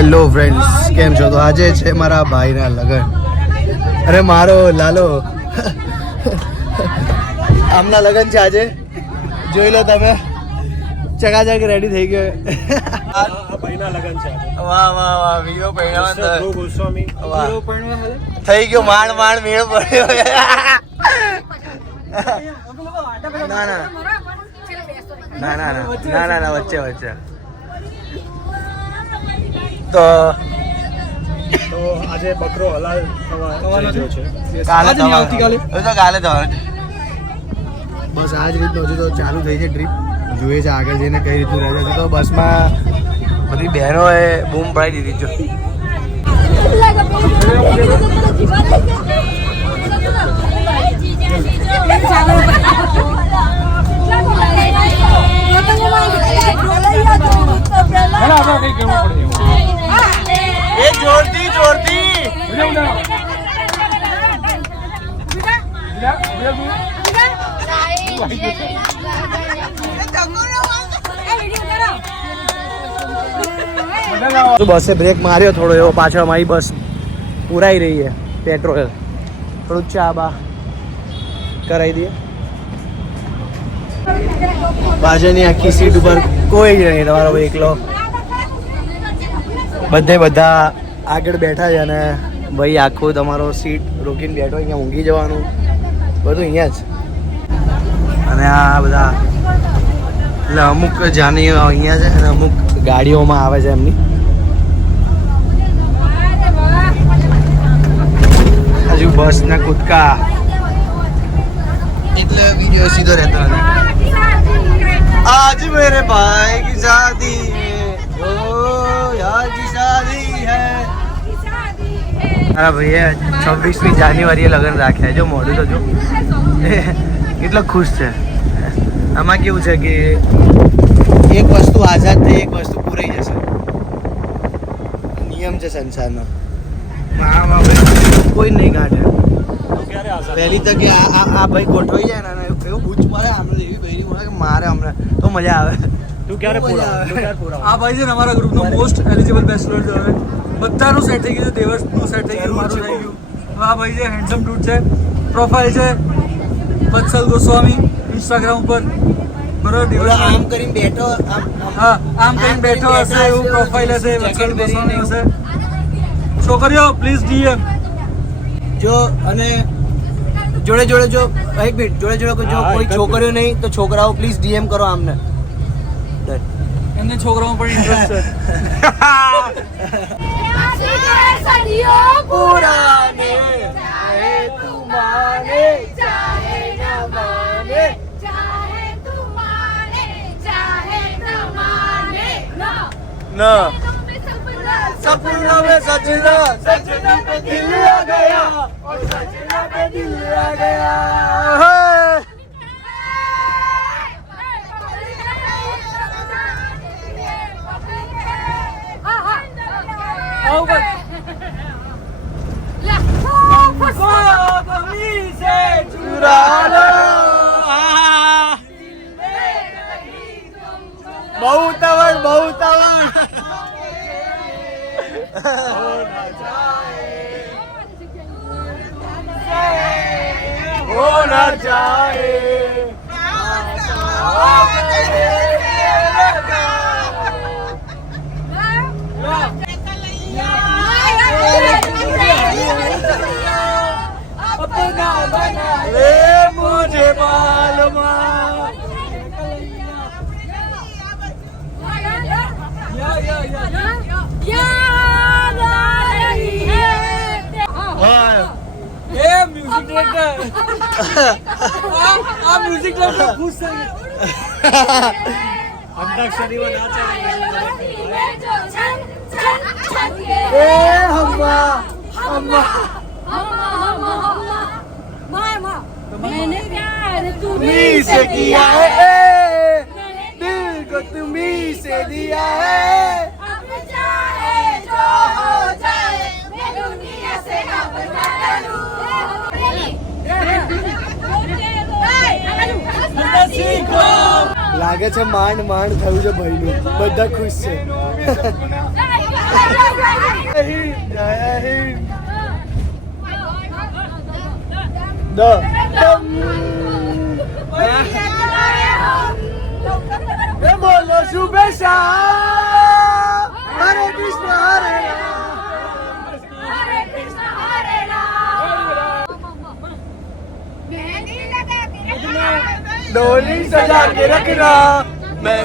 Hello friends, કેમ છો? તો આજે છે મારા ભાઈના લગ્ન. અરે મારો લાલો આમના લગ્ન છે આજે. જોઈ લો તમે, ચકાચક રેડી થઈ ગયો. ભાઈના લગ્ન છે. વાહ વાહ વાહ, વીરો પૈણા ગોસ્વામી થઈ ગયો. માંડ માંડ મેળ પડ્યો. ના ના ના ના ના ના ના, વચ્ચે વચ્ચે. તો આજે બકરો હલાલ થવાનો છે. કાલે આવતીકાલે તો કાલે થવાનું. બસ આ જ રીતનું હજુ તો ચાલુ થઈ છે ટ્રીપ. જોઈએ છે આગળ જઈને કઈ રીતનું રહે છે. તો બસમાં બધી બહેનોએ બૂમ પાડી દીધી. જો એ જોરથી જોરથી તો બસે બ્રેક માર્યો થોડો એવો. પાછળ મારી બસ પુરાઈ રહી છે પેટ્રોલ. થોડું ચા બા કરાવી દઈએ. બાજુની આખી સીટ ઉપર કોઈ જ નહીં, તમારો એકલો. બધા આગળ બેઠા છે અને ભાઈ આખું તમારો સીટ રોકીને બેઠો. અહીંયા ઊંઘી જવાનું બધું અહીંયા જ. અને આ બધા એટલે અમુક જાનીઓ અહીંયા છે અને અમુક ગાડીઓમાં આવે છે એમની. હજુ બસના કૂદકા એટલે વિડીયો સીધો રહેતો નથી. आज मेरे भाई की शादी है, ओ यार की शादी है. अरे भैया 26મી જાન્યુઆરીએ લગ્ન રાખ્યા. જો મોડું તો જો કેટલો ખુશ છે. આમાં કેવું છે કે એક વસ્તુ આઝાદ થઈ, એક વસ્તુ પૂરાઈ જશે. નિયમ છે સંસારનો. કોઈ નહીં કાઢે. પહેલી તકે આ ભાઈ ગોઠવાઈ જાય ને એવું બૂચ મારે આમને એવી બહેરી મળે કે મારે હમણાં તો મજા આવે. તું ક્યારે પૂરા? આ ભાઈ છે ને અમારા ગ્રુપનો મોસ્ટ એલિજિબલ બેચલર છે. હવે બધાનું સેટ થઈ ગયું છે. દેવર્સનું સેટ થઈ ગયું, મારું થઈ ગયું. આ ભાઈ છે હેન્ડસમ ડૂડ છે. પ્રોફાઇલ છે વત્સલ ગોસ્વામી ઇન્સ્ટાગ્રામ ઉપર. બરોબર, આમ કરીને બેઠો. હા, આમ કરીને બેઠો હશે એવું પ્રોફાઇલ હશે. વત્સલ ગોસ્વામી હશે. છોકરીઓ પ્લીઝ ડીએમ જો. અને જોડે જોડે જો એક મિનિટ, જોડે જોડે જો કોઈ છોકરીઓ નહીં તો છોકરાઓ પ્લીઝ ડીએમ કરો આમને. એમને છોકરાઓ પણ ઇન્ટરેસ્ટ सपनों में सजना सजना पे दिल आ गया और सजना पे दिल आ गया. चुरा लो बहु तवड़ होना चाहे अपना बना ले मुझे बालमा. ये म्यूजिक डायरेक्टर આ મ્યુઝિક ડાયરેક્ટર ખુશ થઈ ગયા. અંતાક્ષરીમાં ના ચાલે. ए हम्मा हम्मा मैंने प्यार तुम्हीं से किया है, दिल को तुम्हीं से दिया है. अब चाहे जो हो जाए मैं दुनिया से अब ना डरूं. લાગે છે માંડ માંડ થયું છે ભાઈનું. બધા ખુશ છે. हिंद जय हिंद दम बोलो शुभे शाम हरे कृष्ण हरे हरे कृष्ण हरे राम मेहंदी लगा के रखना डोली सजा के रखना मैं